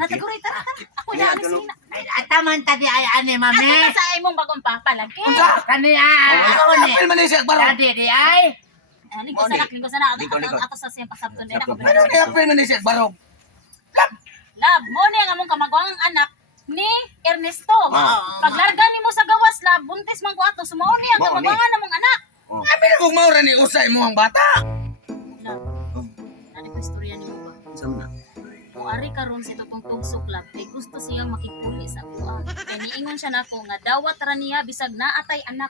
Ana taguray tara. Ako na ani sina. Ay, ataman tadi ay ani, Ako mami. na sa imong bagong papalagi. Kani ako ni. Apil man ni siya baro. Tadi di ay. Lingko sana. Lingkod. Ato sa siyang pasabton nila. Ano ni apil man ni siya baro? Lab, mo ni ang among kamagwang anak ni Ernesto. Paglarga nimo sa gawas lab, buntis man ko ato. Sumao ni ang Mao ni. kamagwangan namong anak. Apil kung maura ni usay mo ang bata. Lab. Ano ko istorya nimo ba? Sama. Kung ari karon si Tutong Tugsok lab, kay gusto siyang makipuli sa kuha. Kay niingon siya nako nga dawat ra niya bisag naatay anak.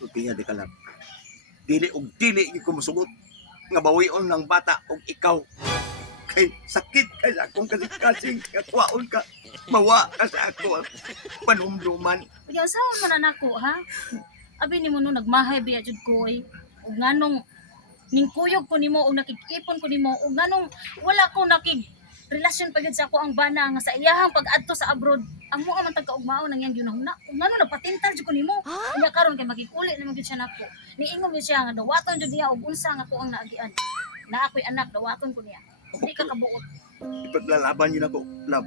Tutiya di kalab. Dili og dili ko musugot nga bawion ng bata og ikaw. Kay sakit ka sa akong kasing nga kuwaon ka. Mawa ka sa ako ang panumduman. Kaya saan man na nako ha? Abi nimo no nagmahay biya jud ko eh. Ug nganong ningkuyog ko nimo ug nakikipon ko nimo ug nganong wala ko relasyon pa gyud sa ako ang bana nga sa iyahang pag-adto sa abroad. Amo man tagkaugmao nang yang ginahuna. Ug ngano napatintal jud ko nimo. Unya karon kay magikuli nimo gyud siya nako. Niingon gyud siya nga dawaton jud niya ug unsa nga ko ang naagian. Na ako'y anak dawaton ko niya. Di ka kabuot. Ipaglalaban yun ako, love.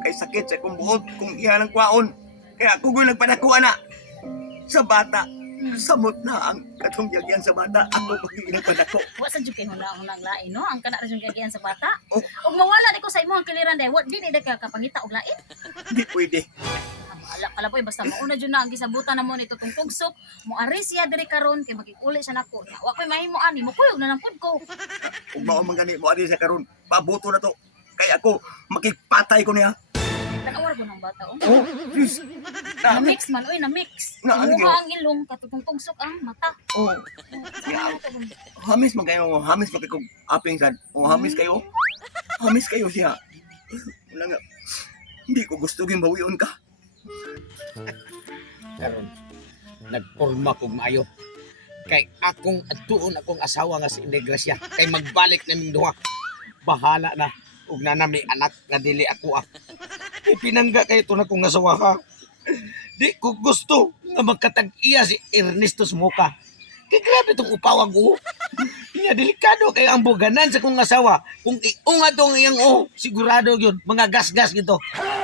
Kay sakit sa akong buod kung iya ng kwaon. Kaya ako ko'y nagpadako na sa bata. Samot na ang katong yagyan sa bata. Ako pagiging nagpadako. Wa sa jud kay hunang lain no. Ang kana ra jud kagian sa bata. Oh. Ug mawala di ko sa imong kiliran day. Wa di ka kapangita og lain. Hindi pwede. Kalaboy basta mauna jud na ang gisabutan namo ni Tutong Tugsok. Moari siya diri karon kay magikuli siya nako. Wa koy mahimo ani mo kuyog na lang pud ko. Kung mao man gani mo adi sa karon, pabuto na to. Kaya ako makipatay ko niya. Tanawar ko ng bata oh. Na, Na mix man oy na mix. Na, ano Mukha ang ilong katutong tugsok ang mata. oh, hamis man kayo, hamis man kayo aping sad. O hamis kayo. Hamis kayo siya. Wala nga. Hindi ko gusto ging bawion ka. Karon nagporma kog maayo. Kay akong atuon akong asawa nga si Indegracia. Kay magbalik na ning duha. Bahala na. Ug nanami anak nga dili ako ah. Ipinangga kayo ito na kong asawa ha. Di ko gusto nga magkatag-iya si Ernesto Smoka. Kaya grabe itong upawag o. Nga delikado kay ang buganan sa kong asawa. Kung iunga itong iyang sigurado yun. Mga gas-gas gito.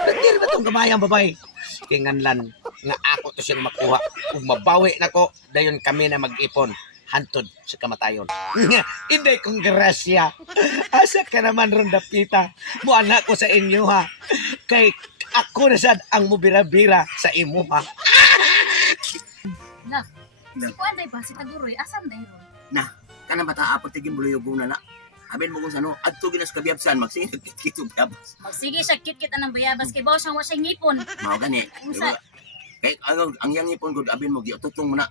Nagdiri ba itong kamayang babae? Kaya nganlan nga ako to siyang makuha. Kung mabawi na ko, dayon kami na mag-ipon. Hantod sa kamatayon. Hindi kong grasya. Asa ka naman ron dapita. Mo anak ko sa inyo ha. Kay ako na sad ang mubira-bira sa imo ha. Na. Si kuan day ba si Taguroy asam day ron. Na, kanang bata apag tiging buluyog na na. Abin mo kung sano, adto ginas kabiyabsan, magsinag kit-kit biyabas. Magsige siya kit-kit anang bayabas kay bawo siyang wa siya ngipon. Mao gani. Unsa? Kay ang yang ipon gud abin mo giututong mo na.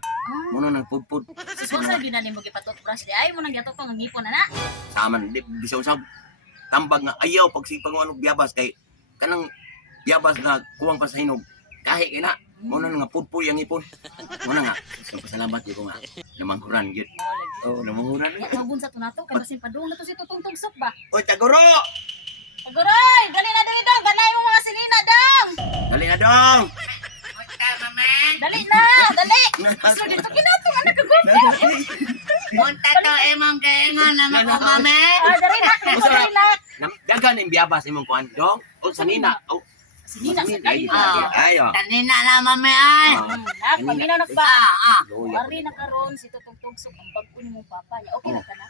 Mono nang pudpud. So sa ginani mo gipatutbrush di ay mo nang giatok ang ngipon ana. Saman di bisaw sa tambag nga ayaw pag sipang anong biyabas kay kanang biyabas na kuwang pa sa hinog. Kahi kay na. Mono nga pudpud yang ipon. Mono nga. So pasalamat gyud ko nga. Namanghuran gyud. Oh, namanghuran. Ya magun sa tunato kay basin padung na to si Tutong Tugsok ba. Oy, Taguro! Taguroy, dali na dali dong, ganay mo mga sinina dong. Dali na dong! Dali na, dali. So dito kinatong anak ko. Munta to imong kaingon na mami. Dali na, dali na. Dagan ang biyabas imong kuan dong. O sanina. O Sinina sa dali Ah. na. ayo. Kanina na mami ay. Nak, paminanak ba? Ari na karon si Tutong Tugsok ang bagko ni mong papa niya. Okay na ka na.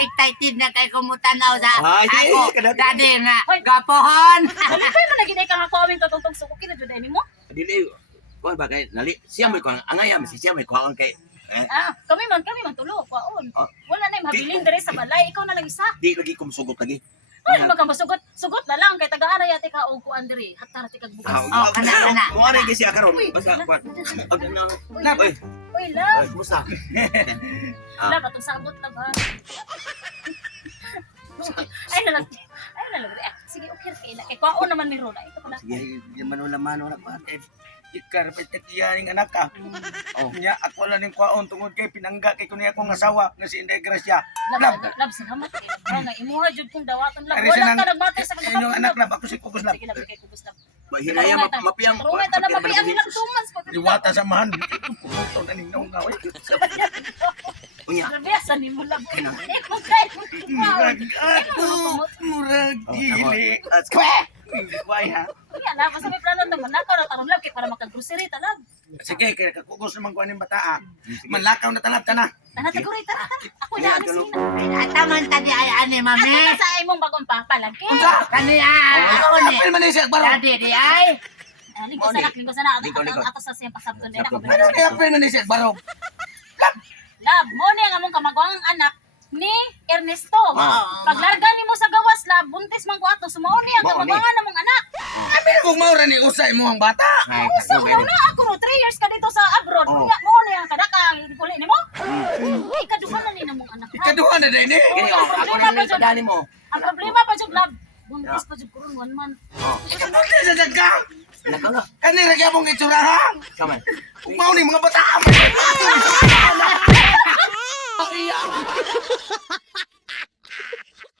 Excited na kay kumutanaw sa Ay, ako. kada- Dadi nga gapohon. Dali pa man naginay ka nga comment Tutong Tugsok. Okay na jud ani mo. Dili kuan ba kay nali siya may kuan angayam si siya may kuan kay Kami man tulo kwaon. Ah. Wala na mabilin dire sa balay. Ikaw na lang isa. di lagi kumsugot lagi. Ano ba ka masugot? Sugot na lang kay taga-ara yate ka og kuan dire. Hatta ti kag bukas. Oh, kana. Mo ari gyud siya karon. Uy, Basta na- kuan. na- Og na. Uy, Oy, Uy, love. oy, kumusta? Love, atong sabot na ba? Ay, nalag. Sige, okay. Kay kwaon naman ni Rona. Ito pala. Sige, yaman wala mano na pa. Ikar pa tagiyaning anak ka. Oh, nya ako lang ning kwaon tungod kay pinangga kay kuno akong asawa nga si Indegracia. Love, salamat kay. Nga imuha jud kung dawaton lang. Ari Wala sinang ka nagmatay sa inyong anak na ako si Kubos na. Sige, love, kay kubos na. Mahinaya mapiyang. Rungay ta na mapiyang ilang tumas. Liwata sa mahan. Pumunto na ning naong gawin. Unya. Grabe, asan ni mo love. Kina. Eh, kung kaya mo. Ako, dili. As- Kwe! Hindi ko ay ha. Kaya lab, basta may plano na manakaw na tarong lab kay para magka-grocery talab. Sige, kaya kakugos naman ko aning bata. Manlakaw na talab ka na. Tana taguray tara. Ako ya alis sina. Ataman tadi ay ani Ako mami. na sa imong bagong papalagi. Unsa? Kani ako ni. Apil man ni siya baro. Tadi di ay. Lingko sana. Lingkod. Ato sa siyang pasabton din ako. Ano ni apil man ni siya baro? Lab, mo ni ang among kamagwang anak ni Ernesto. Ah. Paglarga nimo sa gawas lab, buntis man ko ato. Sumao ni ang Mao ni. kamagwangan namong anak. Abi kung maura ni usay mo ang bata. Ay, So, kaso, una ako no 3 years ka dito sa abroad. Oh. Unya mo ni ang kadaka dipuli nimo. Ay kaduha na ni namong anak. Lab. Ikaduha na din eh. Kini, ako na yung kadani mo. Ang problema pa jud lab. Buntis pa jud kuron 1 month. Ikabuti sa dagang. Nakaw na. Kanira kaya mong itsurahan. Kaman. Kung mao ni mga bata.